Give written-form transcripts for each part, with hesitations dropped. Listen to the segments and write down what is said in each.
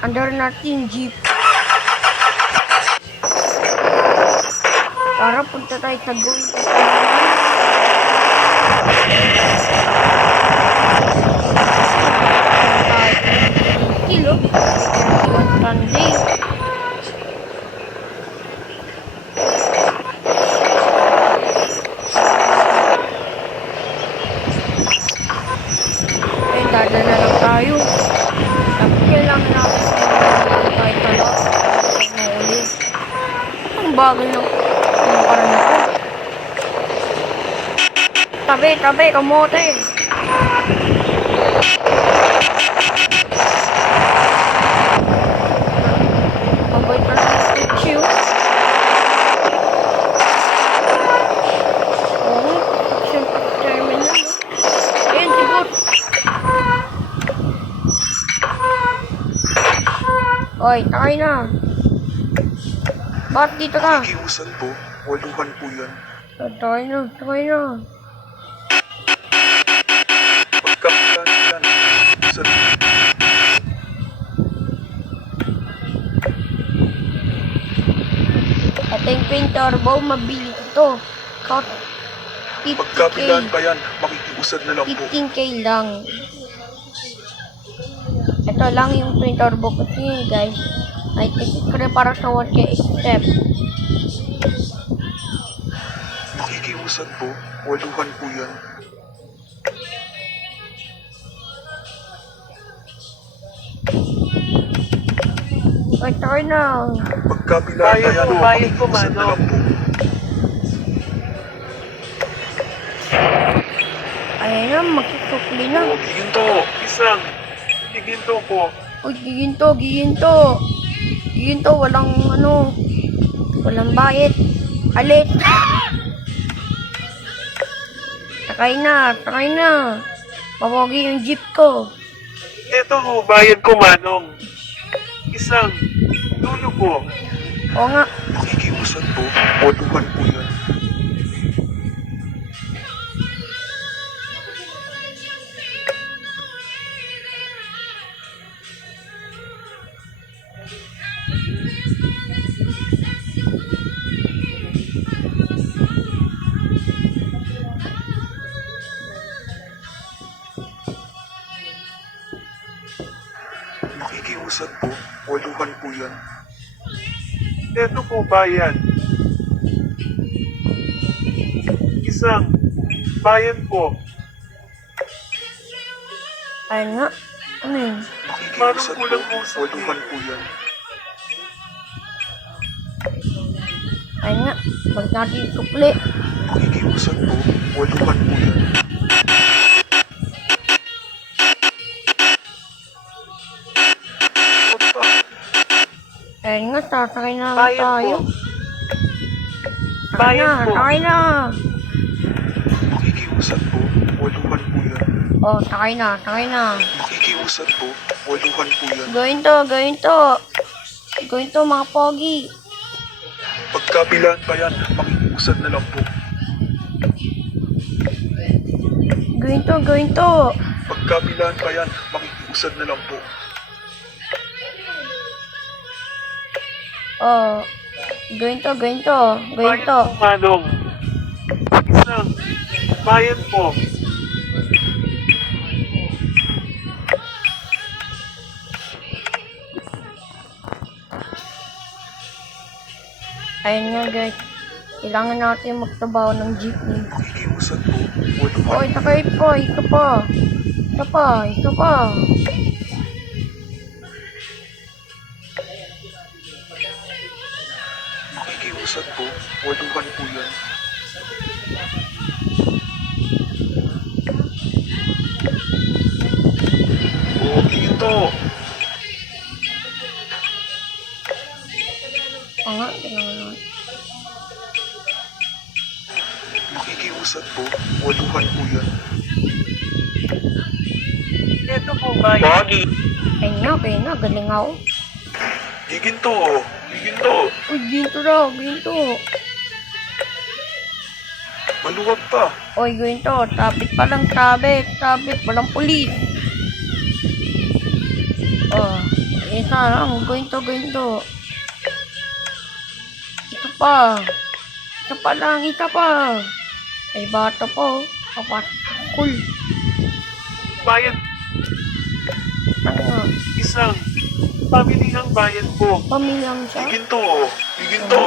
Under natin jeep. Tara, punta tayo sa goal. Kilo. Sunday. Ay, dada na lang tayo. Tapi kailangan natin kahit ano. Uli. Ang bagal ng parang ako. Tabi, kamote. Mabait na lang yung chill. Oo, siyempre terminal. Ayun, sigot. Oy, takay na. Ba't dito ka? Nakikiusan po. Waluhan po yan. Takay na. Pagkapilan yan. Sa Ating twin turbo, mabili ito. Count pagkapilan 50k. pa yan. Makikiusan na lang po. 15k lang. Ito lang yung twin turbo ko yun, guys. Ay, ticket ko rin para sa 1k step. Nakikiusan po. Waluhan po yan. Ay, takay na. Pagkapilan pa yan. Makikiusan na lang po. Ayan na, makikukli na. Giginto. Isang. Giginto po. Uy, giginto. Giginto, walang ano. Walang bayad. Alit. Takay na. Papogi yung jeep ko. Ito ho, bayad ko manong. Isang dulo po. Oo nga. Nakikiusan po. Waluhan po yan. Nakikiusan po. Waluhan po yan. Ito po bayad. Isang bayad po. Ayun nga. Ano yun? Nakikiusan po. Parang kulang po sa Waluhan po yan. Ayun nga. Bakit natin sukli? Nakikiusan po. Waluhan po yan. Ayun nga, sasakay na lang Bayad tayo. po. Bayad po. Sakay na. Nakikiusan po. Waluhan po yan. Oh, sakay na. Nakikiusan po. Waluhan po yan. Gawin to, mga pogi. Pagkapilan pa yan. Makikiusan na lang po. Gawin to. Pagkapilan pa yan. Makikiusan na lang po. Oh, gawin to. Bayad po manong. Isang bayad po. Ayun nga, guys. Kailangan natin magtrabaho ng jeepney. Nakikiusan po. Waluhan. Oy, takay po. Ito pa. Nakikiusan po. Waluhan po yan. Oo, ginto. Oo nga, kailangan natin. Nakikiusan po. Waluhan po yan. Ito po bayad. Ayun nga, galing ako. Giginto. Giginto. Uy, ginto. Maluwag pa. Oy, ginto. Tapit pa lang, tapit. Walang pulis. Oh, Isa lang, ganito. Ito pa. Ito pa lang, ito pa. Ay, bata po. Cool. Bayad Ano, isang pamilihang bayad po. pamilyang siya. Giginto, giginto.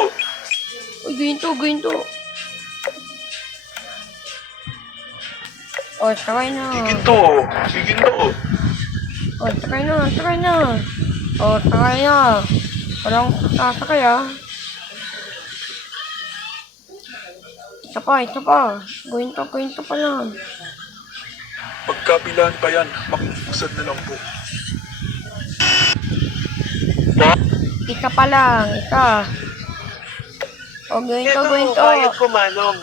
Uy, ganito. O, sakay na. Giginto, giginto. O, sakay na. O, sakay na. Walang sasakay ah. Isa pa. Ganito pa lang. Pagkapilaan pa yan, makikiusad na lang po. Isa pa lang, isa. O, Ito ho, bayad ko, Manong.